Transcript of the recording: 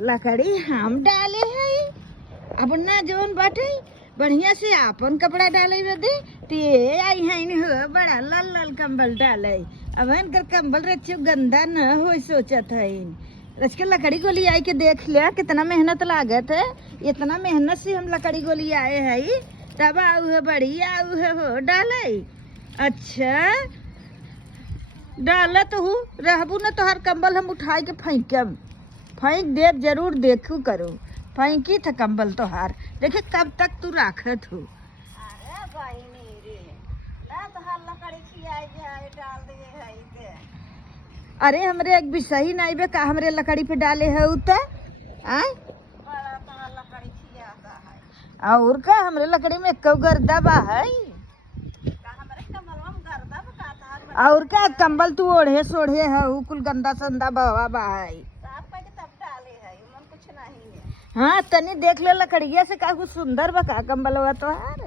लकड़ी हम डाले है अब ना जोन बाटे बढ़िया से आपन कपड़ा डाले बदे ते आई है बड़ा लाल लाल कंबल डाले अब इनकर कंबल रच्चो गंदा न हो सोचत है रच के लकड़ी को ले आई के देख लिया कितना मेहनत लागत है। इतना मेहनत से हम लकड़ी को ले आए है तब आऊ है बढ़िया आऊ है हो डाले। अच्छा डालत हूँ रहबू न तो हर कंबल हम उठा के फेंकब फेंक देव जरूर देखू करो फेंकी था कंबल तो हार देखे कब तक तू राखत हो। अरे बहिनी रे ला तो हर लकड़ी खियाई जाए डाल दे है के अरे हमरे एक भी सही नहीं बे का हमरे लकड़ी पे डाले है उता आय बड़ा तो हर लकड़ी खियाता है और का हमरे लकड़ी में कौ गर्दा बा है का हमरे कमलवा में गर्दा बकाता हर और का कंबल तू ओढ़े सोढ़े है कुल गंदा संदा बवा बा है साफ करके तब डाले है मन कुछ नहीं है। हाँ तनी देख ले लकड़िया से का कुछ सुंदर बका कंबलवा तो हार